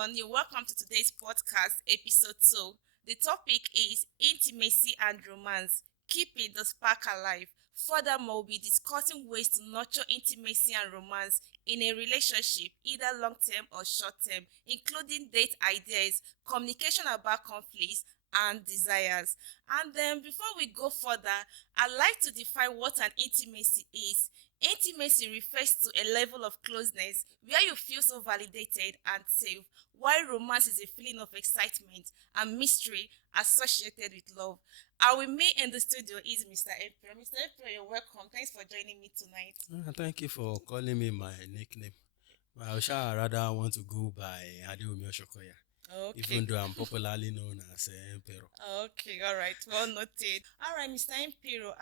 everyone. You're welcome to today's podcast, episode 2. The topic is intimacy and romance, keeping the spark alive. Furthermore, we'll be discussing ways to nurture intimacy and romance in a relationship, either long term or short term, including date ideas, communication about conflicts, and desires. And then, before we go further, I'd like to define what an intimacy is. Intimacy refers to a level of closeness where you feel so validated and safe, while romance is a feeling of excitement and mystery associated with love. And with me in the studio is Mr. April. Mr. April, you're welcome. Thanks for joining me tonight. Thank you for calling me my nickname. I would rather want to go by Adewumi Oshokoya, Okay. even though I'm popularly known as Emperor. Okay, all right. Well noted. All right, Mr. Impero.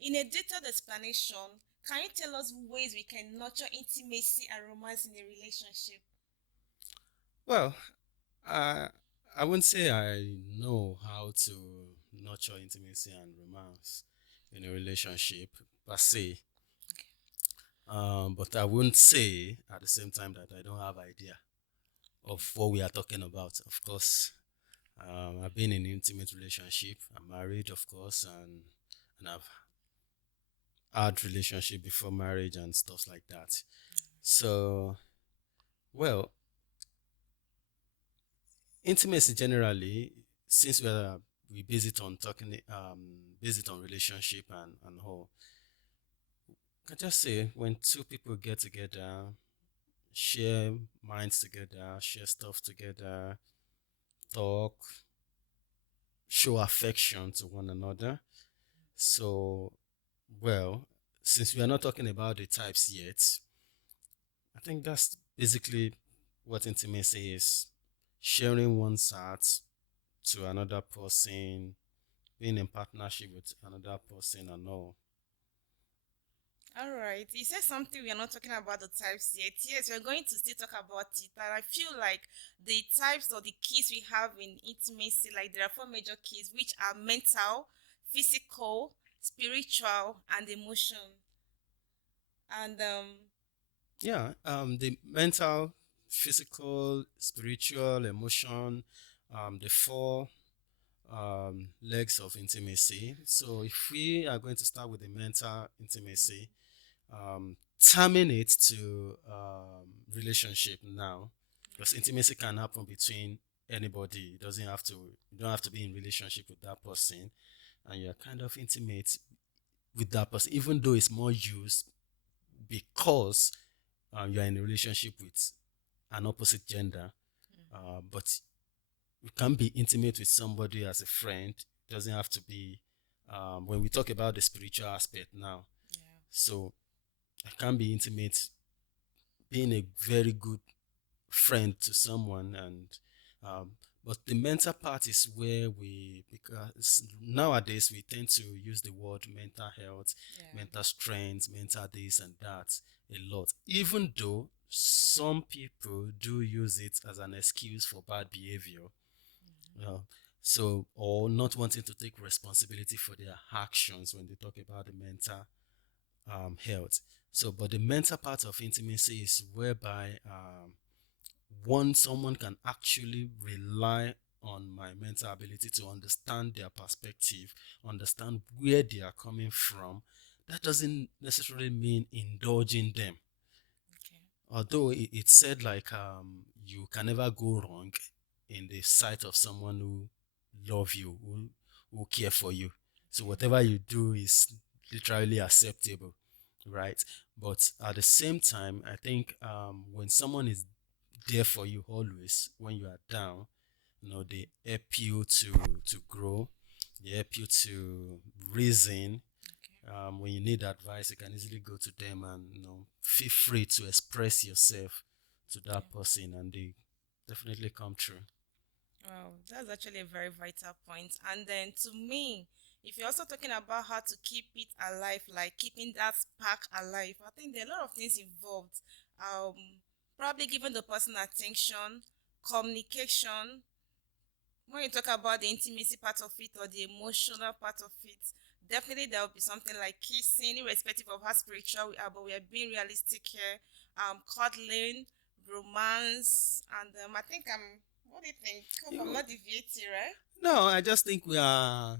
In a detailed explanation, can you tell us ways we can nurture intimacy and romance in a relationship? Well, I I wouldn't say I know how to nurture intimacy and romance in a relationship per se, but I wouldn't say at the same time that I don't have idea of what we are talking about. Of course, I've been in an intimate relationship. I'm married, of course, and I've had relationship before marriage and stuff like that. So, well, intimacy generally, since we base it on base it on relationship and all. I can just say when two people get together, share minds together, share stuff together, talk, show affection to one another. So, well, since we are not talking about the types yet, I think that's basically what intimacy is: sharing one's heart to another person, being in partnership with another person, and all. All right. You said something we are not talking about the types yet. Yes, we're going to still talk about it. And I feel like the types or the keys we have in intimacy, like there are four major keys, which are mental, physical, spiritual, and emotion. And Yeah, the mental, physical, spiritual, emotion, the four legs of intimacy. So, if we are going to start with the mental intimacy, terminate to relationship now, because intimacy can happen between anybody. It doesn't have to. You don't have to be in relationship with that person, and you're kind of intimate with that person, even though it's more used because you're in a relationship with an opposite gender. But you can be intimate with somebody as a friend. It doesn't have to be when we talk about the spiritual aspect now. yeah. So I can be intimate, being a very good friend to someone, and um, but the mental part is where we, because nowadays we tend to use the word mental health, Yeah. mental strength, mental this and that a lot, even though some people do use it as an excuse for bad behavior, uh, so, or not wanting to take responsibility for their actions when they talk about the mental health. So, but the mental part of intimacy is whereby someone can actually rely on my mental ability to understand their perspective, understand where they are coming from. That doesn't necessarily mean indulging them. Okay. Although it's said like you can never go wrong in the sight of someone who love you, who care for you. So whatever you do is literally acceptable, right? But at the same time, I think when someone is there for you always when you are down, they help you to grow, they help you to reason. Okay. When you need advice, you can easily go to them and feel free to express yourself to Yeah. that person, and they definitely come true. Wow, that's actually a very vital point. And then to me, if you're also talking about how to keep it alive, like keeping that spark alive, I think there are a lot of things involved. Um, Probably giving the person attention, communication. When you talk about the intimacy part of it or the emotional part of it, definitely there will be something like kissing, irrespective of how spiritual we are, but we are being realistic here. Cuddling, romance, and I think I'm. What do you think? Hope I'm You, not deviating, right? no, I just think we are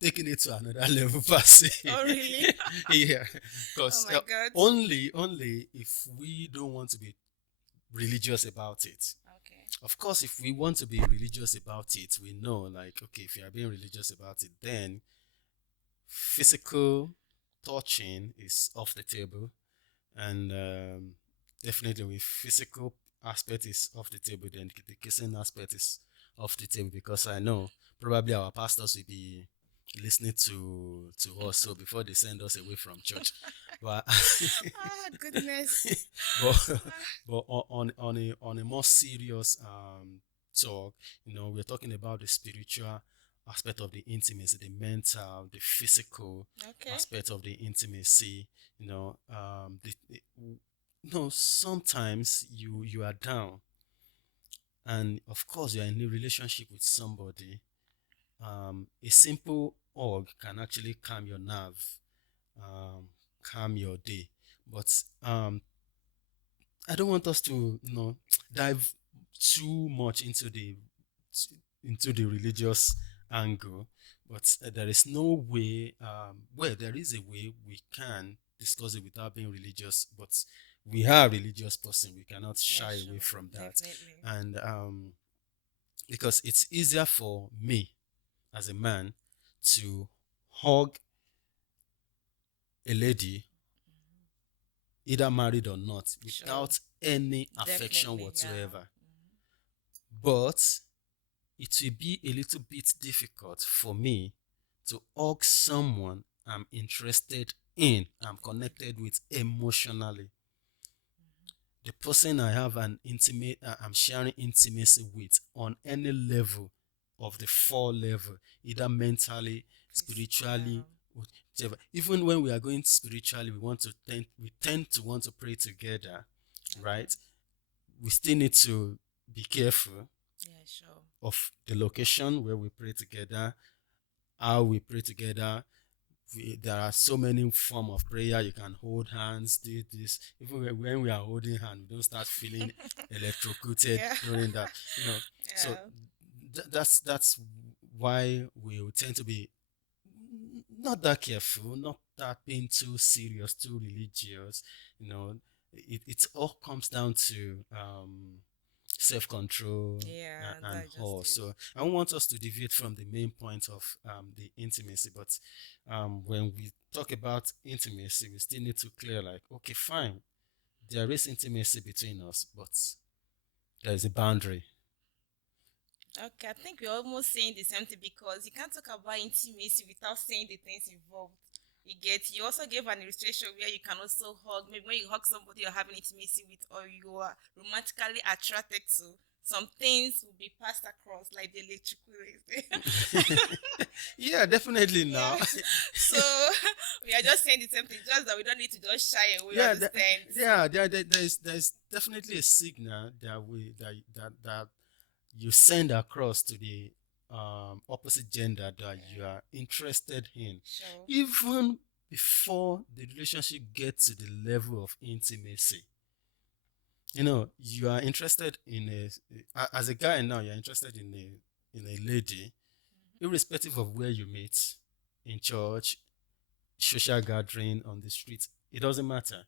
taking it to another level per se. Oh, really? Yeah, Oh because my God. only if we don't want to be religious about it. Okay. Of course, if we want to be religious about it, we know, like, okay, if you are being religious about it, then physical touching is off the table, and definitely with physical aspect is off the table, then the kissing aspect is off the table, because I know probably our pastors will be listening to us, so before they send us away from church. But Ah, goodness. but Ah, but on a more serious talk, we're talking about the spiritual aspect of the intimacy, the mental, the physical okay. aspect of the intimacy. No, sometimes you are down, and of course you're in a relationship with somebody. A simple hug can actually calm your nerve, um, calm your day. But I don't want us to, dive too much into the religious angle. But there is no way. Well, there is a way we can discuss it without being religious. But we are a religious person. We cannot Yeah, shy away sure. from that. Definitely. And because it's easier for me as a man to hug a lady, either married or not, Sure. without any affection Definitely. Yeah. whatsoever. But it will be a little bit difficult for me to hug someone I'm interested in, I'm connected with emotionally. The person I have I'm sharing intimacy with on any level of the four level, either mentally, Yeah. spiritually, whichever. Even when we are going spiritually, we tend to want to pray together, Okay. right? We still need to be careful Yeah, sure. of the location where we pray together, how we pray together. There are so many form of prayer. You can hold hands, do this. Even when we are holding hands, we don't start feeling electrocuted Yeah. during that. So Yeah. that's why we will tend to be not that careful, not that being too serious, too religious. You know, it all comes down to self-control Yeah, and that's just all. it. So I don't want us to deviate from the main point of the intimacy, but when we talk about intimacy, we still need to clear, like, okay, fine, there is intimacy between us, but there is a boundary. Okay, I think we're almost saying the same thing because you can't talk about intimacy without saying the things involved. You also gave an illustration where you can also hug. Maybe when you hug somebody you're having intimacy with or you are romantically attracted to, some things will be passed across like the electrical wave. Yeah, definitely Yeah. now. So we are just saying the same thing, just that we don't need to just shy away, Yeah, understand? yeah, there's definitely a signal that you send across to the opposite gender that you are interested in, Sure. even before the relationship gets to the level of intimacy. You are interested in as a guy now, you're interested in a lady, irrespective of where you meet, in church, social gathering, on the street. It doesn't matter.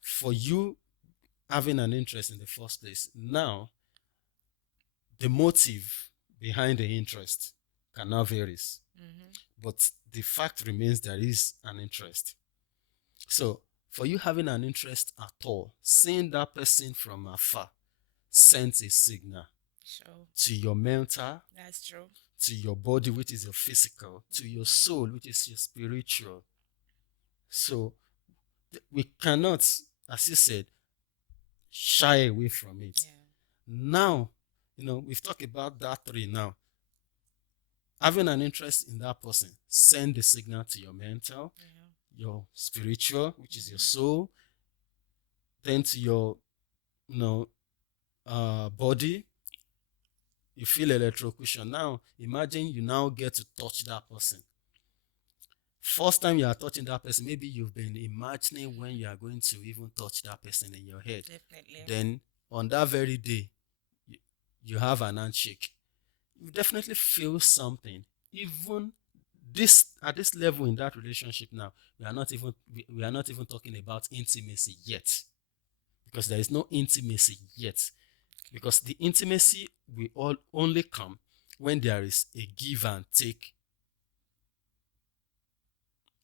For you having an interest in the first place, now the motive behind the interest can now varies, Mm-hmm. but the fact remains there is an interest. So for you having an interest at all, seeing that person from afar sends a signal Sure. to your mental, That's true. to your body, which is your physical, to your soul, which is your spiritual. So we cannot, as you said, shy away from it. Yeah. Now, we've talked about that three now. Having an interest in that person, send the signal to your mental, Yeah. your spiritual, which is your Mm-hmm. soul, then to your, body. You feel electrocution. Now, imagine you now get to touch that person. First time you are touching that person, maybe you've been imagining when you are going to even touch that person in your head. Definitely. Then on that very day, you, you have an handshake. You definitely feel something. Even this at this level in that relationship now, we are not even talking about intimacy yet, because there is no intimacy yet. Because the intimacy will all only come when there is a give and take.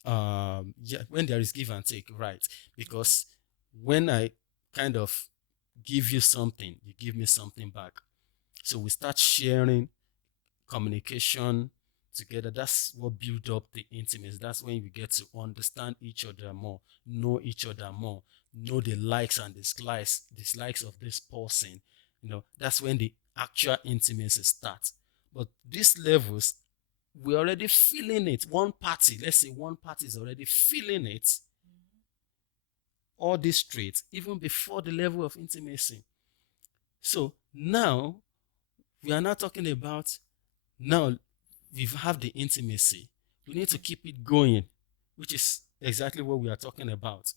Yeah, when there is give and take, right? Because when I kind of give you something, you give me something back. So we start sharing communication together. That's what build up the intimacy. That's when we get to understand each other more, know each other more, know the likes and dislikes of this person. That's when the actual intimacy starts. But these levels, we're already feeling it. One party, let's say one party is already feeling it, all these traits, even before the level of intimacy. So now we are not talking about, now we have the intimacy. We need to keep it going, which is exactly what we are talking about.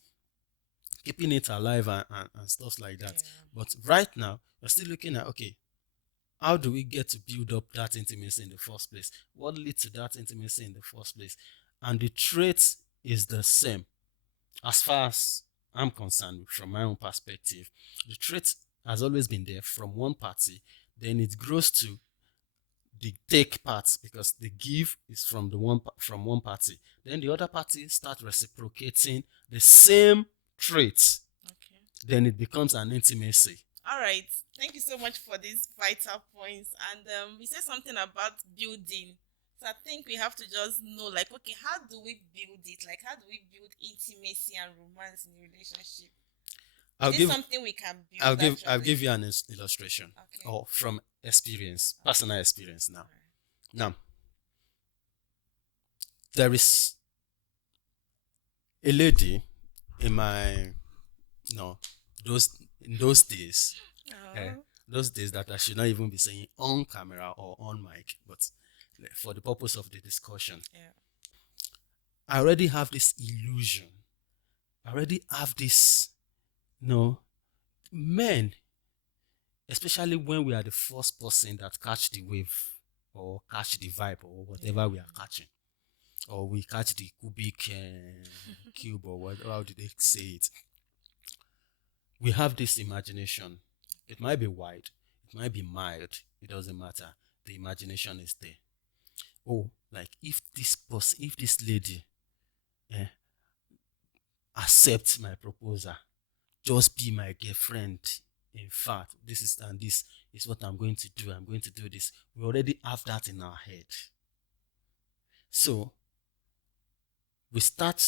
Keeping it alive and stuff like that. Yeah. But right now, we're still looking at, okay, how do we get to build up that intimacy in the first place? What leads to that intimacy in the first place? And the trait is the same. As far as I'm concerned, from my own perspective, the trait has always been there from one party, then it grows to the take part, because the give is from one party. Then the other party start reciprocating the same traits. Okay. Then it becomes an intimacy. All right. Thank you so much for these vital points. And we said something about building. So I think we have to just know, like, okay, how do we build it? Like, how do we build intimacy and romance in a relationship? I'll Is it give something we can build? I'll give you an illustration, Okay. or from experience, personal experience now. Now, there is a lady in my no those in those days, those days that I should not even be saying on camera or on mic, but for the purpose of the discussion, Yeah. I already have this illusion. I already have this, men, especially when we are the first person that catch the wave or catch the vibe or whatever we are catching, or we catch the cubic cube, or what, how do they say it? We have this imagination. It might be wide, it might be mild, it doesn't matter. The imagination is there. Oh, like if this person, if this lady eh, accepts my proposal, just be my girlfriend. In fact, this is what I'm going to do. I'm going to do this. We already have that in our head. So we start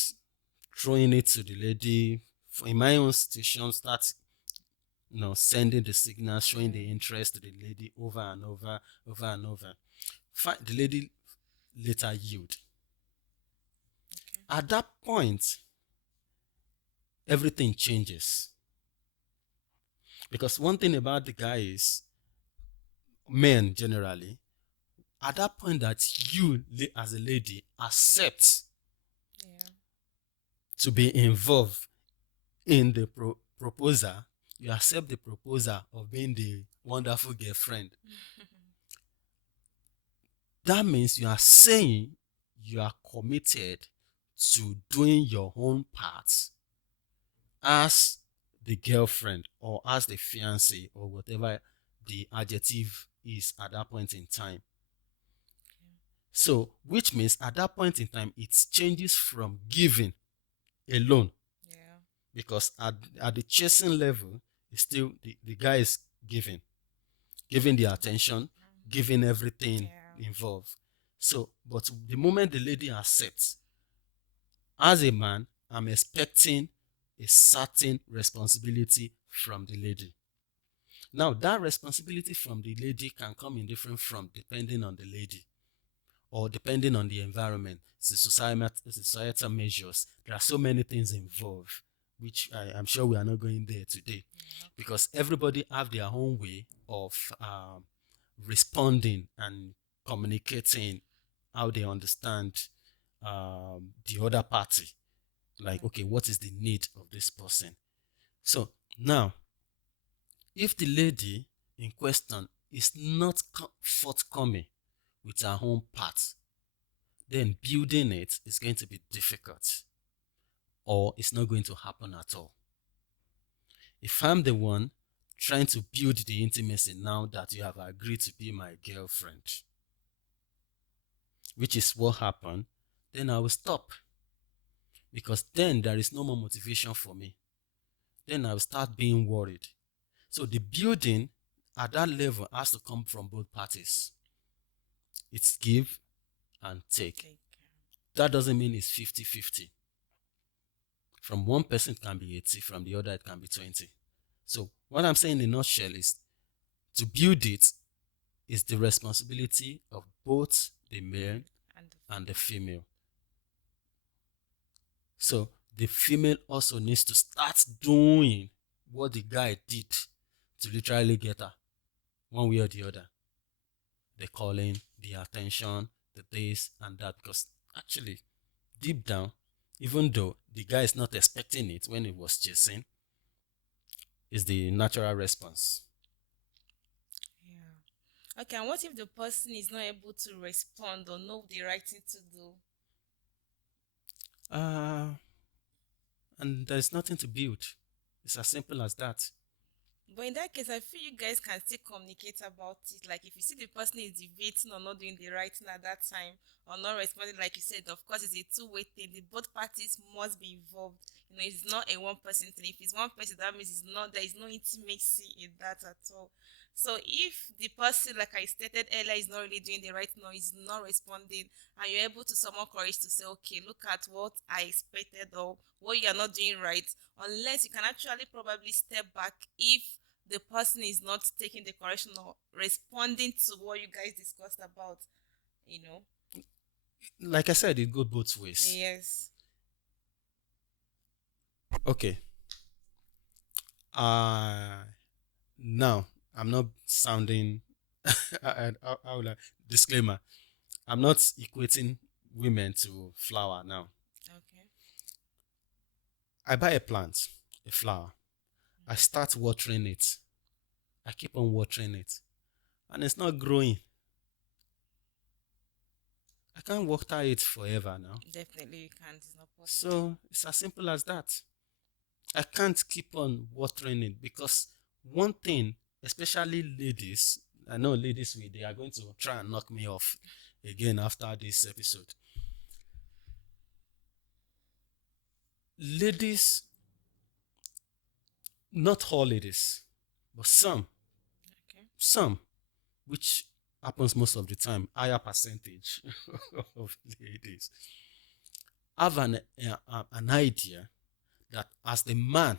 throwing it to the lady. In my own situation, start sending the signal, showing the interest to the lady over and over, over and over. The lady later yield. Okay. At that point, everything changes. Because one thing about the guy is, men generally, at that point that you as a lady accept to be involved in the proposal, you accept the proposal of being the wonderful girlfriend. That means you are saying you are committed to doing your own part as the girlfriend or as the fiancé or whatever the adjective is at that point in time. So, which means at that point in time, it changes from giving alone. Yeah. Because at the chasing level, it's still the guy is giving the attention, giving everything involved. So, but the moment the lady accepts, as a man, I'm expecting a certain responsibility from the lady. Now, that responsibility from the lady can come in different forms depending on the lady or depending on the environment, the societal measures. There are so many things involved, which I'm sure we are not going there today, because everybody have their own way of responding and communicating how they understand the other party. Like, okay, what is the need of this person? So now, if the lady in question is not forthcoming with her own part, then building it is going to be difficult, or it's not going to happen at all. If I'm the one trying to build the intimacy now that you have agreed to be my girlfriend, which is what happened, then I will stop, because then there is no more motivation for me. Then I will start being worried. So the building at that level has to come from both parties. It's give and take. That doesn't mean it's 50-50. From one person it can be 80, from the other it can be 20. So what I'm saying in a nutshell is, to build it is the responsibility of both the male and the female. So the female also needs to start doing what the guy did to literally get her, one way or the other. The calling, the attention, the this and that. Because actually, deep down, even though the guy is not expecting it when he was chasing, is the natural response. Yeah. Okay, and what if the person is not able to respond or know the right thing to do? And there's nothing to build. It's as simple as that. But in that case, I feel you guys can still communicate about it. Like if you see the person is debating or not doing the right thing at that time or not responding, like you said, of course it's a two-way thing. The both parties must be involved. It's not a one-person thing. If it's one person, that means there is no intimacy in that at all. So if the person, like I stated earlier, is not really doing the right thing or is not responding, and you're able to summon courage to say, okay, look at what I expected or what you are not doing right, unless you can actually probably step back if the person is not taking the correction or responding to what you guys discussed about, you know. Like I said, it goes both ways. Yes. Okay. Now I'm not sounding I would like disclaimer. I'm not equating women to flower now. Okay. I buy a plant, a flower. I start watering it. I keep on watering it. And it's not growing. I can't water it forever now. Definitely you can't. It's not possible. So it's as simple as that. I can't keep on watering it, because one thing, especially ladies, I know ladies, they are going to try and knock me off again after this episode. Ladies, not all ladies, but some, Okay. some, which happens most of the time, higher percentage of ladies, have an idea that as the man,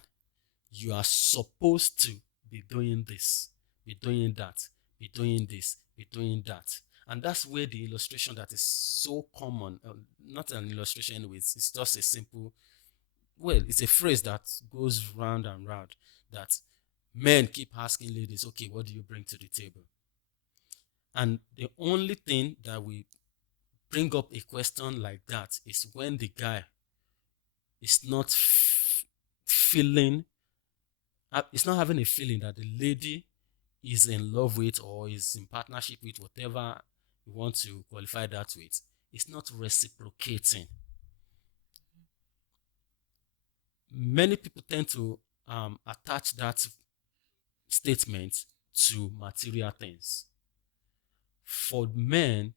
you are supposed to be doing this, be doing that, be doing this, be doing that. And that's where the illustration that is so common, not an illustration anyways, it's just a simple, well, it's a phrase that goes round and round, that men keep asking ladies, okay, what do you bring to the table? And the only thing that we bring up a question like that is when the guy is not feeling, it's not having a feeling that the lady is in love with or is in partnership with, whatever you want to qualify that with. It's not reciprocating. Many people tend to attach that statement to material things. For men,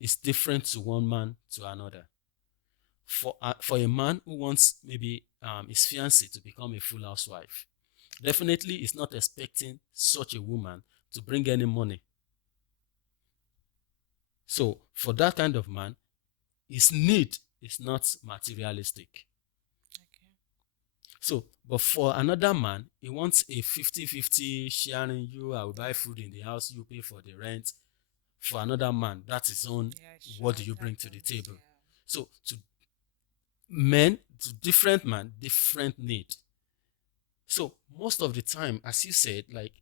it's different to one man to another. For a man who wants maybe his fiancée to become a full housewife, definitely is not expecting such a woman to bring any money. So for that kind of man, his need is not materialistic. Okay. So, but for another man, he wants a 50-50 sharing. You, I will buy food in the house, you pay for the rent. For another man, that's his own. Yeah, sure, What do you bring to the happens, table? yeah. So to men, to different man, different need. So most of the time, as you said, like,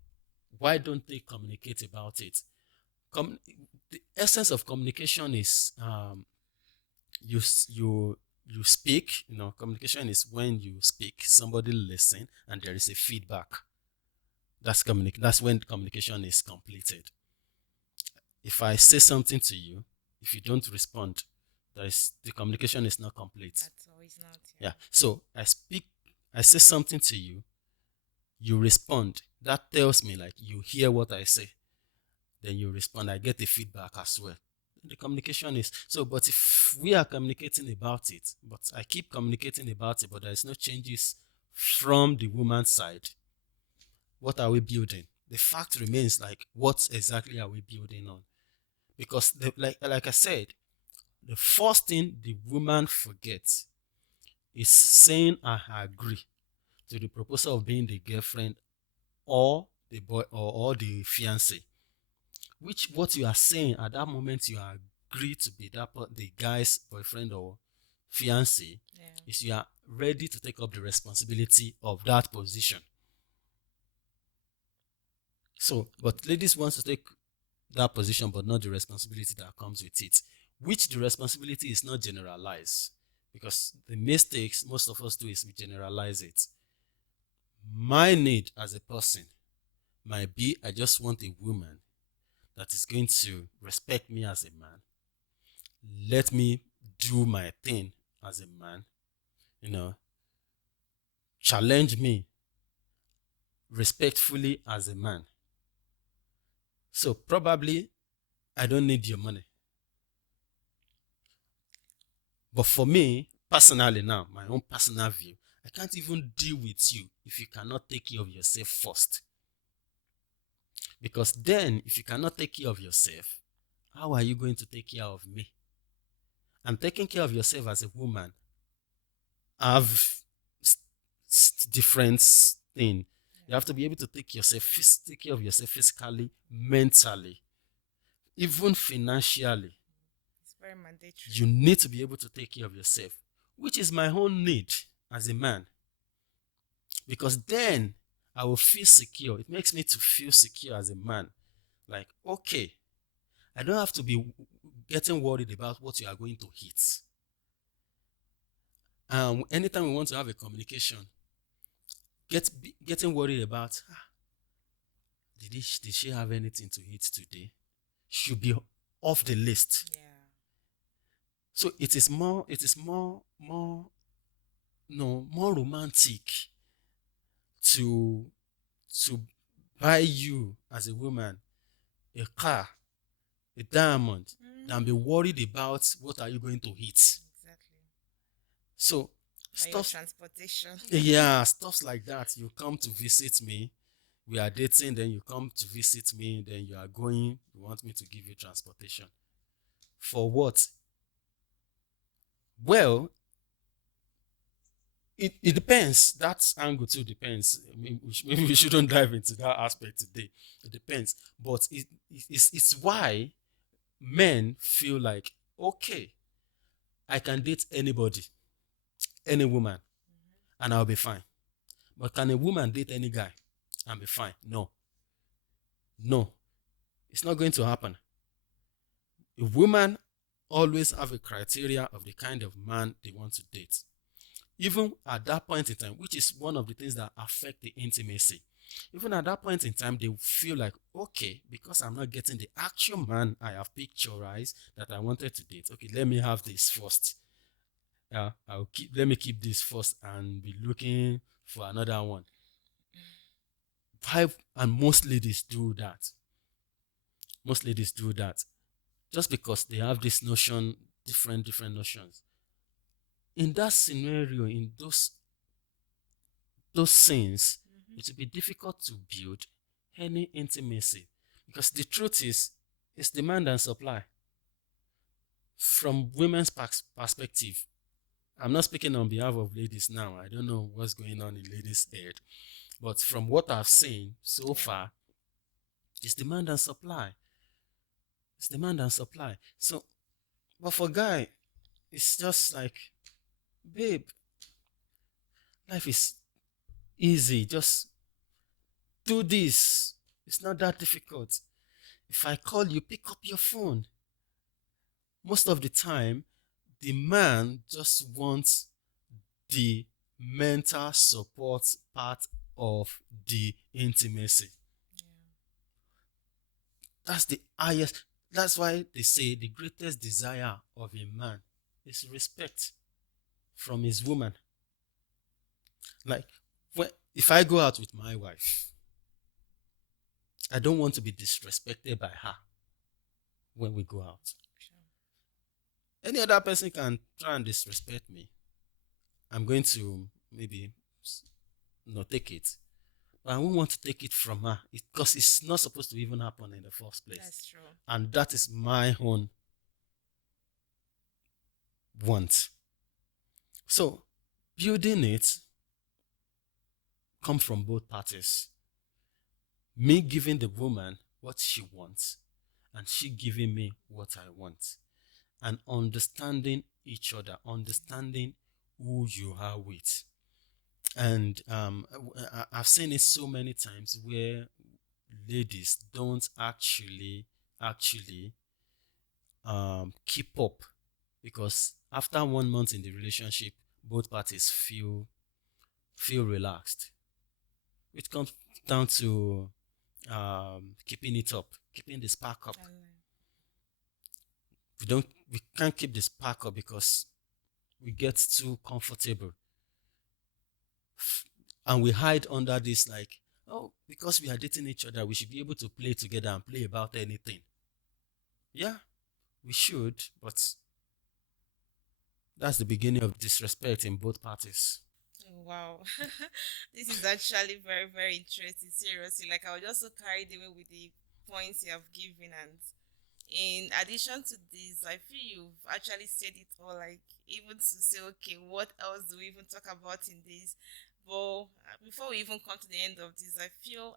why don't they communicate about it? The essence of communication is You speak. Communication is when you speak, somebody listen, and there is a feedback. That's when communication is completed. If I say something to you, if you don't respond, the communication is not complete. That's always not. Yeah. So I say something to you, you respond. That tells me like you hear what I say. Then you respond. I get the feedback as well. The communication is so, but if we are communicating about it, but I keep communicating about it, but there is no changes from the woman's side, what are we building? The fact remains like, what exactly are we building on? Because like I said, the first thing the woman forgets is saying I agree to the proposal of being the girlfriend or the boy or the fiance. Which what you are saying at that moment you agree to be the guy's boyfriend or fiance, Yeah. is you are ready to take up the responsibility of that position. So, but ladies want to take that position, but not the responsibility that comes with it, which the responsibility is not generalized, because the mistakes most of us do is we generalize it. My need as a person might be, I just want a woman that is going to respect me as a man, let me do my thing as a man, you know, challenge me respectfully as a man. So probably I don't need your money. But for me, personally now, my own personal view, I can't even deal with you if you cannot take care of yourself first. Because then, if you cannot take care of yourself, how are you going to take care of me? And taking care of yourself as a woman have different thing. You have to be able to take care of yourself physically, mentally, even financially. It's very mandatory. You need to be able to take care of yourself, which is my own need as a man. Because then I will feel secure. It makes me to feel secure as a man. Like, okay, I don't have to be getting worried about what you are going to hit. Anytime we want to have a communication, getting worried about, did she have anything to eat today? Should be off the list. Yeah. So it is more more romantic to buy you as a woman a car, a diamond, than be worried about what are you going to eat. Exactly. So stuff, transportation. Yeah, stuff like that. You come to visit me, we are dating, then you come to visit me, then you are going, you want me to give you transportation. For what? Well, it depends. That angle too depends. I mean, maybe we shouldn't dive into that aspect today. It depends. But it's why men feel like, okay, I can date anybody, any woman, and I'll be fine. But can a woman date any guy and be fine? No. No. It's not going to happen. A woman always have a criteria of the kind of man they want to date. Even at that point in time, which is one of the things that affect the intimacy. Even at that point in time, they feel like, okay, because I'm not getting the actual man I have picturized that I wanted to date. Okay, let me have this first. Yeah, let me keep this first and be looking for another one. And most ladies do that. Most ladies do that just because they have this notion, different notions. In that scenario, in those scenes, it will be difficult to build any intimacy, because the truth is, it's demand and supply. From women's perspective, I'm not speaking on behalf of ladies now. I don't know what's going on in ladies' head, but from what I've seen so far, it's demand and supply. It's demand and supply. So, but for guy, it's just like, babe, life is easy. Just do this. It's not that difficult. If I call you, pick up your phone. Most of the time, the man just wants the mental support part of the intimacy. That's the highest. That's why they say the greatest desire of a man is respect from his woman. Like, if I go out with my wife, I don't want to be disrespected by her when we go out. Any other person can try and disrespect me. I'm going to maybe not take it. But I won't want to take it from her because it's not supposed to even happen in the first place. That's true. And that is my own want. So building it comes from both parties. Me giving the woman what she wants and she giving me what I want. And understanding each other, understanding who you are with. And I've seen it so many times where ladies don't actually keep up, because after 1 month in the relationship, both parties feel relaxed. It comes down to keeping it up, keeping the spark up. We can't keep the spark up because we get too comfortable and we hide under this, like, oh, because we are dating each other, we should be able to play together and play about anything. Yeah, we should, but that's the beginning of disrespect in both parties. Wow. This is actually very, very interesting. Seriously, like I was just so carried away with the points you have given, and in addition to this, I feel you've actually said it all, like even to say, okay, what else do we even talk about in this? But before we even come to the end of this, I feel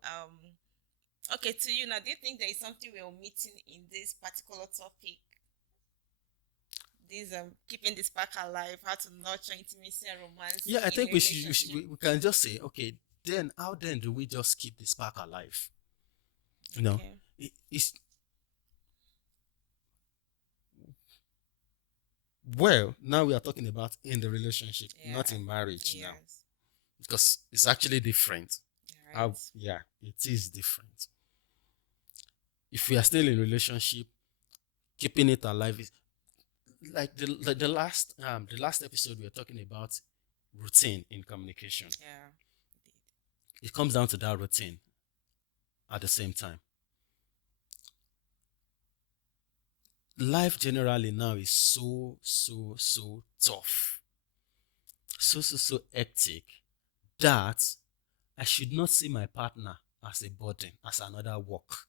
okay, to you now, do you think there is something we're omitting in this particular topic? This keeping the spark alive, how to nurture intimacy and romance. Yeah, I in think a we should, relationship. we can just say, okay, then how then do we just keep the spark alive? You know, Okay. it's well, now we are talking about in the relationship, Yeah. not in marriage now, Yes. because it's actually different. Right. Yeah, it is different. If we are still in relationship, keeping it alive is like the last episode we were talking about routine in communication. Yeah. It comes down to that routine at the same time. Life generally now is so tough, so hectic, that I should not see my partner as a burden, as another work.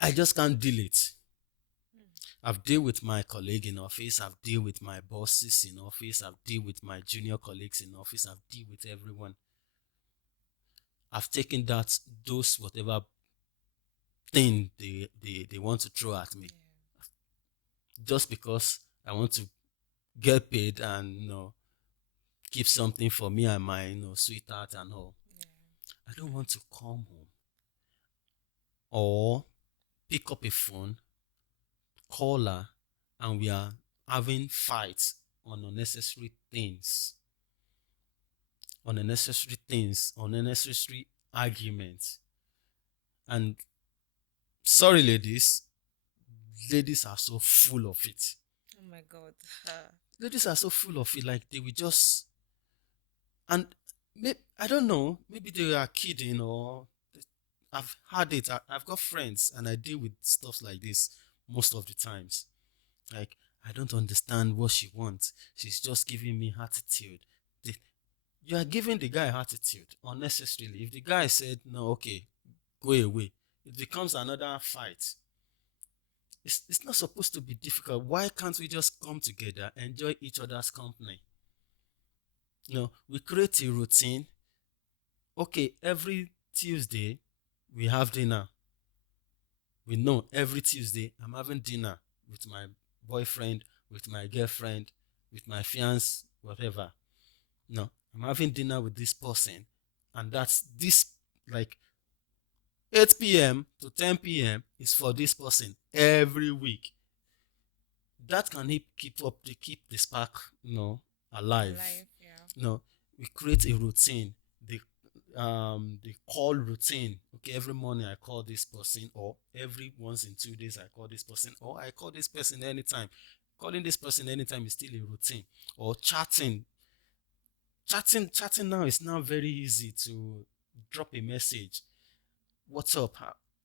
I just can't deal it. I've dealt with my colleague in office, I've dealt with my bosses in office, I've dealt with my junior colleagues in office, I've dealt with everyone. I've taken those whatever thing they want to throw at me, just because I want to get paid and keep something for me and my sweetheart and all. I don't want to come home or pick up a phone, call her, and we are having fights on unnecessary things, unnecessary arguments. And sorry, ladies are so full of it. Oh my God. Ladies are so full of it, like they will just, and I don't know, maybe they are kidding, or I've had it. I've got friends and I deal with stuff like this most of the times. Like, I don't understand what she wants. She's just giving me attitude. You are giving the guy attitude unnecessarily. If the guy said, no, okay, go away, it becomes another fight. It's not supposed to be difficult. Why can't we just come together, enjoy each other's company? We create a routine. Okay, every Tuesday we have dinner. We know every Tuesday I'm having dinner with my boyfriend, with my girlfriend, with my fiance, whatever. No, I'm having dinner with this person, and that's this, like, 8 p.m. to 10 p.m. is for this person every week. that can keep the spark, alive. Alive, yeah. We create a routine. The the call routine. Okay, every morning I call this person, or every once in 2 days I call this person, or I call this person anytime. Calling this person anytime is still a routine. Or chatting now is now very easy to drop a message. What's up?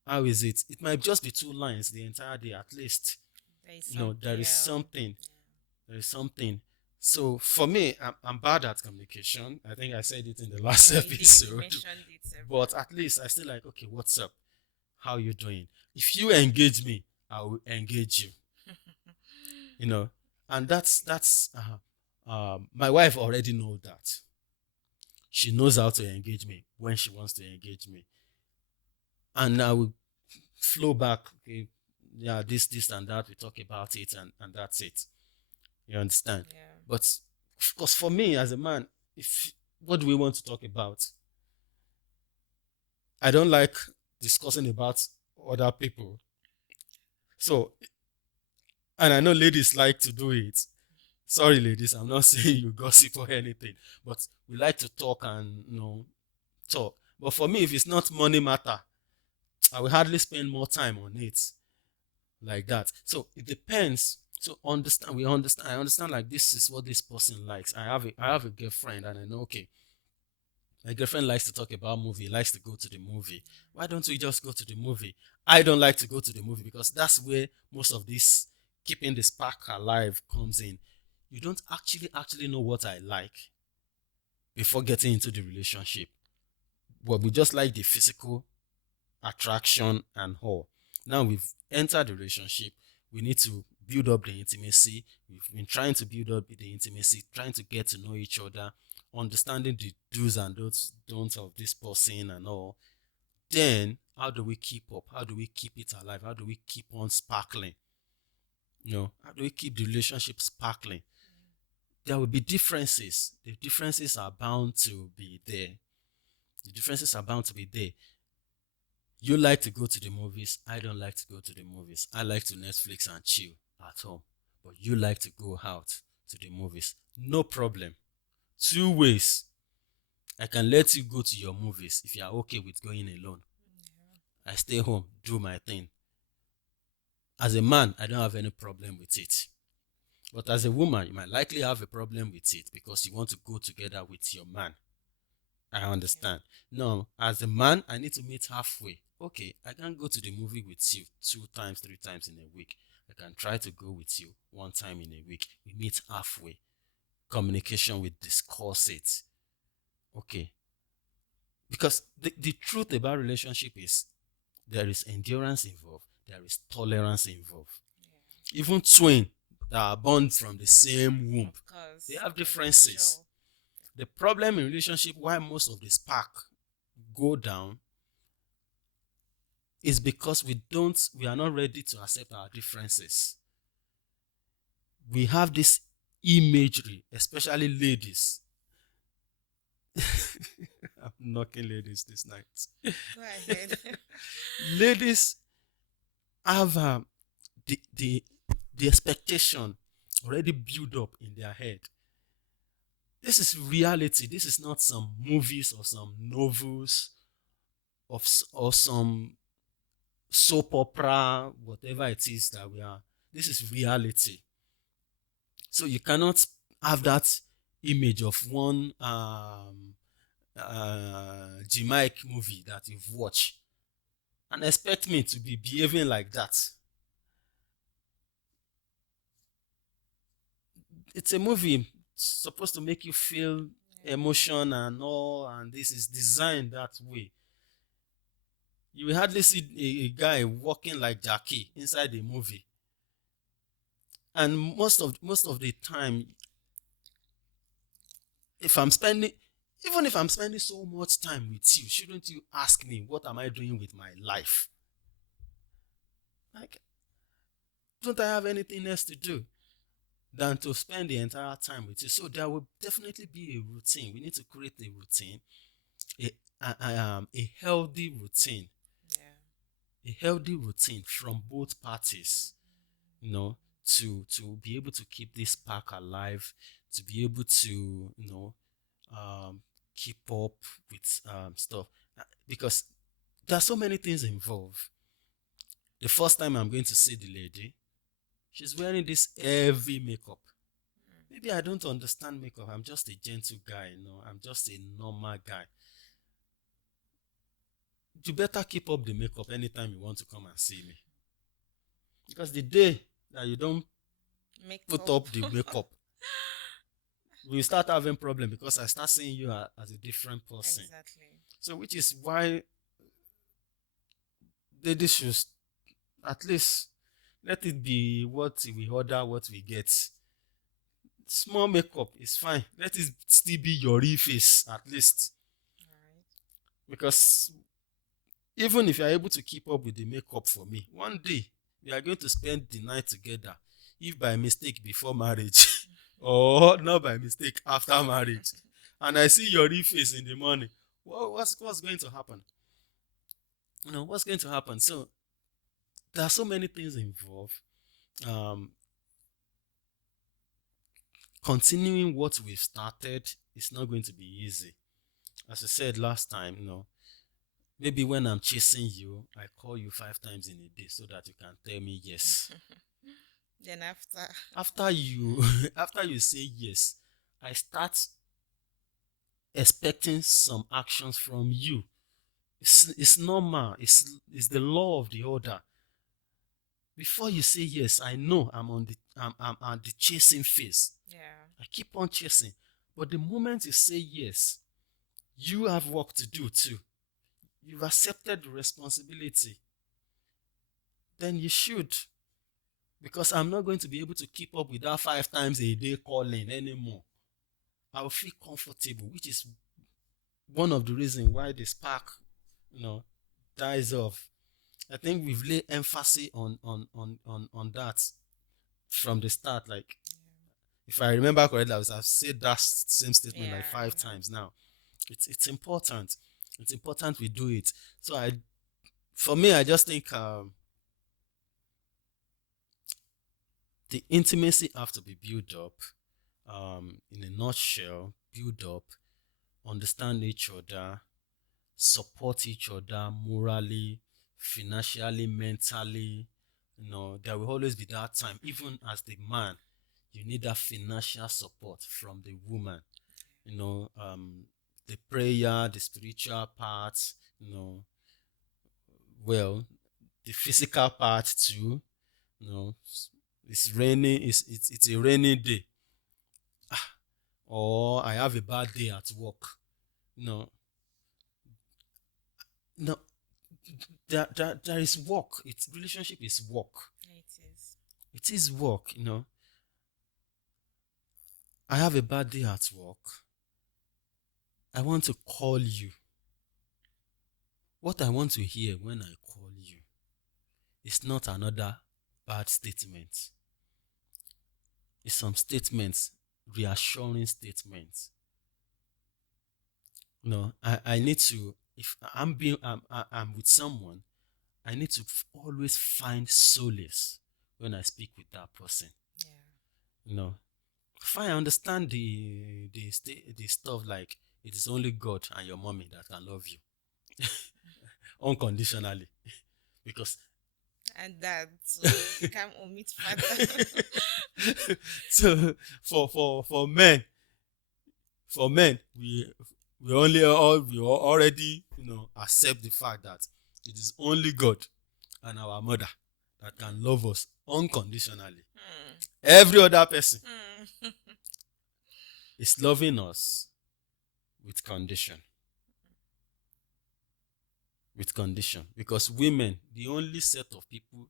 How is it? It might just be 2 lines the entire day at least. There is some, There is yeah. something. There is something. So for me, I'm bad at communication. I think I said it in the last Yeah, you did. You episode. mentioned it But several. at least I still like, okay, what's up? How you doing? If you engage me, I will engage you. You know, and my wife already knows that. She knows how to engage me when she wants to engage me, and I will flow back. Okay, yeah, this and that. We talk about it, and that's it. You understand? Yeah. But of course, for me as a man, if what do we want to talk about? I don't like discussing about other people. So, and I know ladies like to do it. Sorry, ladies, I'm not saying you gossip or anything, but we like to talk and talk. But for me, if it's not money matter, I will hardly spend more time on it like that. So it depends. So understand, we understand. I understand like this is what this person likes. I have a girlfriend, and I know, okay, my girlfriend likes to talk about movie, likes to go to the movie. Why don't we just go to the movie? I don't like to go to the movie because that's where most of this keeping the spark alive comes in. You don't actually know what I like before getting into the relationship. But we just like the physical attraction and all. Now we've entered the relationship. We need to build up the intimacy. We've been trying to build up the intimacy, trying to get to know each other, understanding the do's and don'ts of this person and all. Then, how do we keep up? How do we keep it alive? How do we keep on sparkling? How do we keep the relationship sparkling? There will be differences. The differences are bound to be there. The differences are bound to be there. You like to go to the movies. I don't like to go to the movies. I like to Netflix and chill at home. But you like to go out to the movies. No problem. Two ways. I can let you go to your movies if you are okay with going alone. I stay home, do my thing. As a man, I don't have any problem with it. But as a woman, you might likely have a problem with it because you want to go together with your man. I understand. No, as a man, I need to meet halfway. Okay, I can go to the movie with you 2 times, 3 times in a week. I can try to go with you 1 time in a week. We meet halfway. Communication, we discuss it. Okay. Because the truth about relationship is there is endurance involved, there is tolerance involved. Even twins that are born from the same womb, Of course. they have Yeah, differences. sure. The problem in relationship, why most of the spark go down, is because we are not ready to accept our differences. We have this imagery, especially ladies. I'm knocking ladies this night. Go ahead. Ladies have the expectation already built up in their head. This is reality. This is not some movies or some novels or some soap opera, whatever it is that we are. This is reality. So you cannot have that image of one Jamaic movie that you've watched and expect me to be behaving like that. It's a movie supposed to make you feel emotion and all, and this is designed that way. You will hardly see a guy walking like Jackie inside the movie. And most of the time, if I'm spending even if I'm spending so much time with you, shouldn't you ask me what am I doing with my life? Like, don't I have anything else to do than to spend the entire time with you? So there will definitely be a routine. We need to create a routine, a healthy routine, Yeah. a healthy routine from both parties, you know, to be able to keep this spark alive, to be able to um, keep up with stuff. Because there are so many things involved. The first time I'm going to see the lady, she's wearing this heavy makeup. Maybe I don't understand makeup. I'm just a gentle guy, I'm just a normal guy. You better keep up the makeup anytime you want to come and see me. Because the day that you don't put up the makeup, we start having problem because I start seeing you as a different person. Exactly. So which is why ladies should at least let it be what we order, what we get. Small makeup is fine. Let it still be your real face at least. Right. Because even if you are able to keep up with the makeup for me, one day we are going to spend the night together. If by mistake before marriage or not by mistake after marriage, and I see your real face in the morning, what's going to happen? What's going to happen? So there are so many things involved. Continuing what we've started is not going to be easy. As I said last time, maybe when I'm chasing you, I call you 5 times in a day so that you can tell me yes. Then After you after you say yes, I start expecting some actions from you. It's normal. It's the law of the order. Before you say yes, I know I'm on the chasing phase. Yeah. I keep on chasing. But the moment you say yes, you have work to do too. You've accepted the responsibility. Then you should. Because I'm not going to be able to keep up with that 5 times a day calling anymore. I'll feel comfortable, which is one of the reasons why the spark, dies off. I think we've laid emphasis on that from the start. Like, if I remember correctly, I've said that same statement like 5 times now. It's important. It's important we do it. So for me, I just think the intimacy have to be built up. In a nutshell, build up, understand each other, support each other morally, financially, mentally. There will always be that time. Even as the man, you need that financial support from the woman. The prayer, the spiritual part, well, the physical part too. It's raining, it's a rainy day. Or I have a bad day at work. No, no, there is work. Relationship is work. It is work. I have a bad day at work. I want to call you. What I want to hear when I call you is not another bad statement. It's some statements, reassuring statements. I need to, if I'm with someone, I need to always find solace when I speak with that person. Yeah. If I understand the stuff like it is only God and your mommy that can love you unconditionally, because and that so can omit further. So for men, we already accept the fact that it is only God and our mother that can love us unconditionally. Every other person is loving us with condition. With condition. Because women, the only set of people,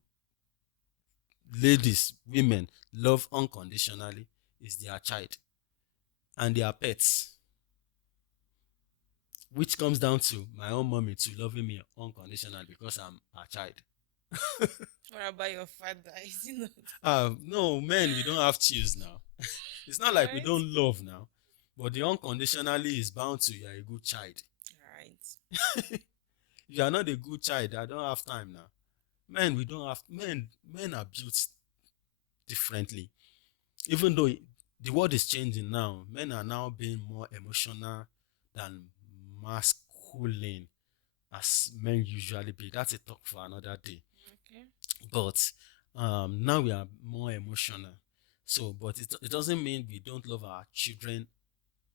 ladies, women, love unconditionally is their child and their pets. Which comes down to my own mommy too loving me unconditionally because I'm her child. What about your father? Is he not? No, men, we don't have choose now. It's not like we don't love now, but the unconditionally is bound to you are a good child. Right. If you are not a good child, I don't have time now. Men, we don't have men are built differently. Even though the world is changing now, men are now being more emotional than masculine as men usually be. That's a talk for another day. Okay. But now we are more emotional. So, but it doesn't mean we don't love our children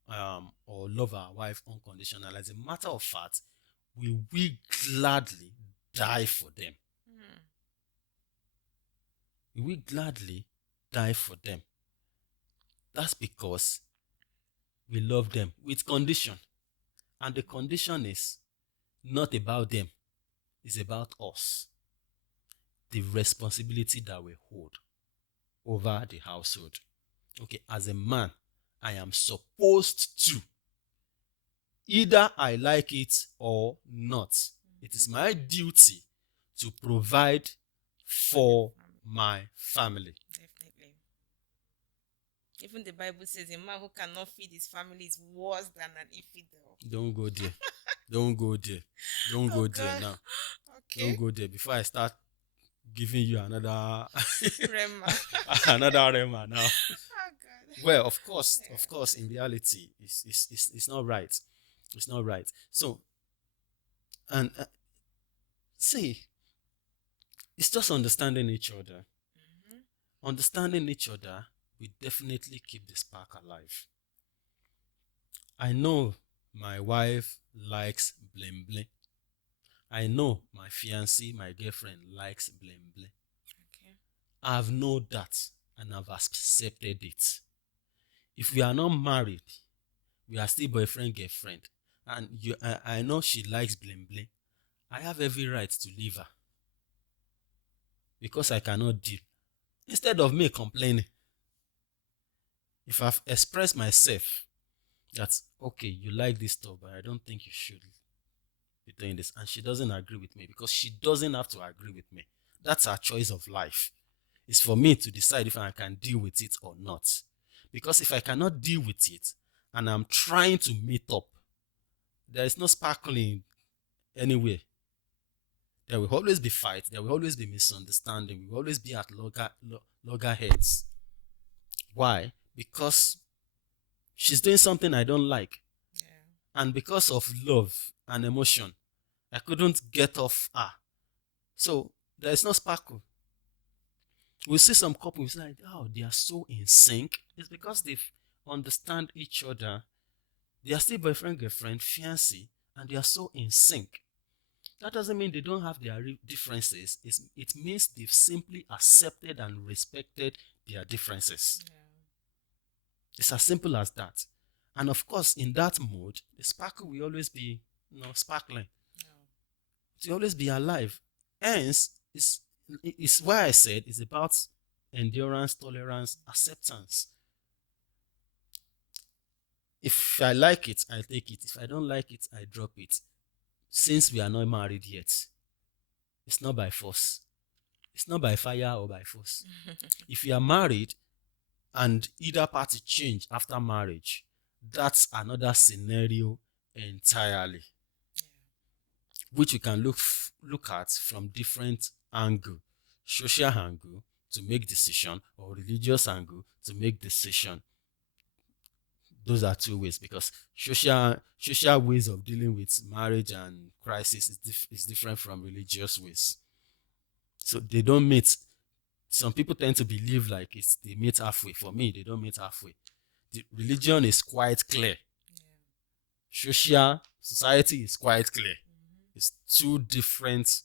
or love our wife unconditional. As a matter of fact, we will gladly die for them. Mm. We will gladly die for them. That's because we love them with condition. And the condition is not about them, it's about us. The responsibility that we hold over the household. Okay, as a man, I am supposed to. Either I like it or not. It is my duty to provide for my family. Definitely. Even the Bible says a man who cannot feed his family is worse than an infidel. Don't go there. Don't go there. Don't Oh go there God. now. Okay. Don't go there before I start giving you another Rema. another rema now. Oh God. Well, of course, in reality, it's not right. It's not right. So, and see, it's just understanding each other. Mm-hmm. Understanding each other will definitely keep the spark alive. I know my wife likes bling bling. I know my fiancée, my girlfriend likes bling bling. Okay. I've known that and I've accepted it. If we are not married, we are still boyfriend, girlfriend, and I know she likes bling bling, I have every right to leave her because I cannot deal. Instead of me complaining, if I've expressed myself that, okay, you like this stuff, but I don't think you should be doing this, and she doesn't agree with me because she doesn't have to agree with me. That's her choice of life. It's for me to decide if I can deal with it or not. Because if I cannot deal with it and I'm trying to meet up, there is no sparkling anywhere. There will always be fight. There will always be misunderstanding. We will always be at loggerheads. Why? Because she's doing something I don't like. Yeah. And because of love and emotion, I couldn't get off her. So there is no sparkle. We see some couples like, oh, they are so in sync. It's because they understand each other. They are still boyfriend, girlfriend, fiancé, and they are so in sync. That doesn't mean they don't have their differences. It means they've simply accepted and respected their differences. Yeah. It's as simple as that. And of course, in that mode, the sparkle will always be, sparkling. Yeah. It will always be alive. Hence, it's why I said it's about endurance, tolerance, acceptance. If I like it, I take it. If I don't like it, I drop it. Since we are not married yet, it's not by force. It's not by fire or by force. If you are married and either party change after marriage, that's another scenario entirely, which you can look at from different angle, social angle to make decision or religious angle to make decision. Those are two ways because social ways of dealing with marriage and crisis is different from religious ways. So they don't meet. Some people tend to believe like they meet halfway. For me, they don't meet halfway. The religion is quite clear. Social society is quite clear. It's two different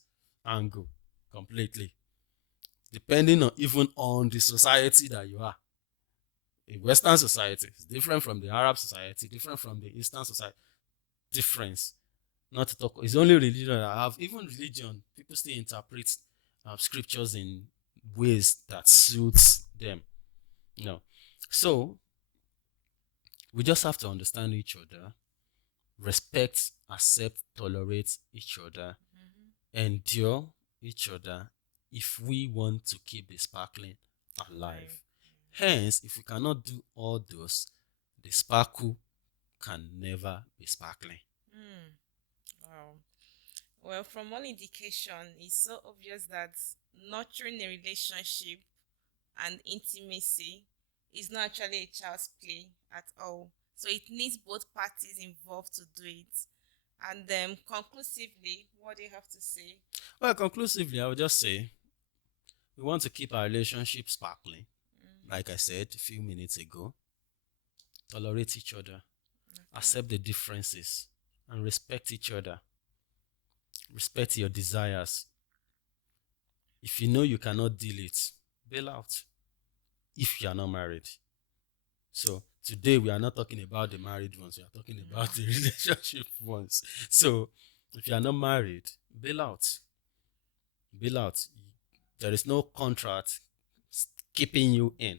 angle completely, depending on even on the society that you are. A Western society is different from the Arab society, different from the Eastern society. Difference. Not to talk. It's only religion that I have. Even religion, people still interpret scriptures in ways that suits them. So we just have to understand each other, respect, accept, tolerate each other, endure each other if we want to keep the sparkling alive. Hence, if we cannot do all those, the sparkle can never be sparkling. Wow. Well, from all indication, it's so obvious that nurturing a relationship and intimacy is not actually a child's play at all. So it needs both parties involved to do it. And conclusively, what do you have to say? Well, conclusively, I would just say we want to keep our relationship sparkling. Like I said a few minutes ago, tolerate each other, accept the differences, and respect each other. Respect your desires. If you know you cannot deal it, bail out if you are not married. So today we are not talking about the married ones, we are talking about the relationship ones. So if you are not married, bail out. Bail out. There is no contract keeping you in.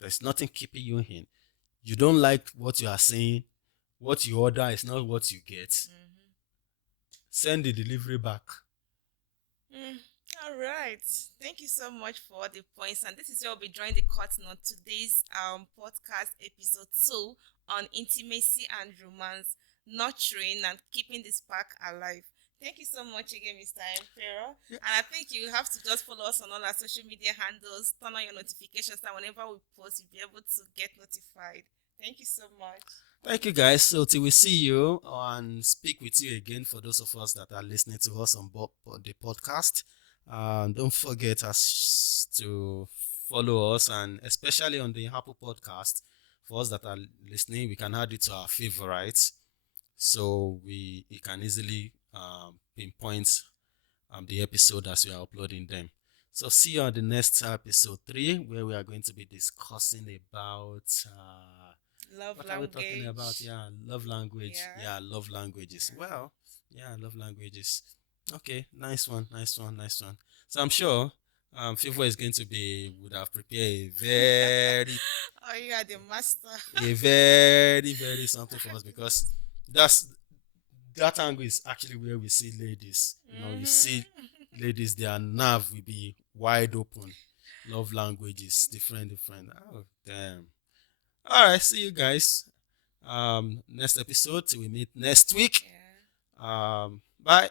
There's nothing keeping you in. You don't like what you are saying, what you order is not what you get. Send the delivery back. All right. Thank you so much for the points. And this is where we'll be drawing the curtain on today's podcast episode 2 on intimacy and romance, nurturing and keeping the spark alive. Thank you so much again, Mr. Emperor. Yeah. And I think you have to just follow us on all our social media handles, turn on your notifications, and whenever we post, you'll be able to get notified. Thank you so much. Thank you, guys. So till we see you and speak with you again, for those of us that are listening to us on the podcast, don't forget us to follow us, and especially on the Apple podcast. For us that are listening, we can add it to our favorites, so we can easily pinpoint the episode as we are uploading them. So see you on the next episode 3, where we are going to be discussing about love what language. are we talking about? Yeah, love language. Yeah, love languages. Yeah. Well, yeah, love languages. Okay, nice one. So I'm sure Favour is going to would have prepared a very oh, you are the master. a very, very something for us, because that angle is actually where we see ladies. You see ladies, their nerve will be wide open. Love languages, different. Oh, damn. All right, see you guys. Next episode till we meet next week. Yeah. Bye.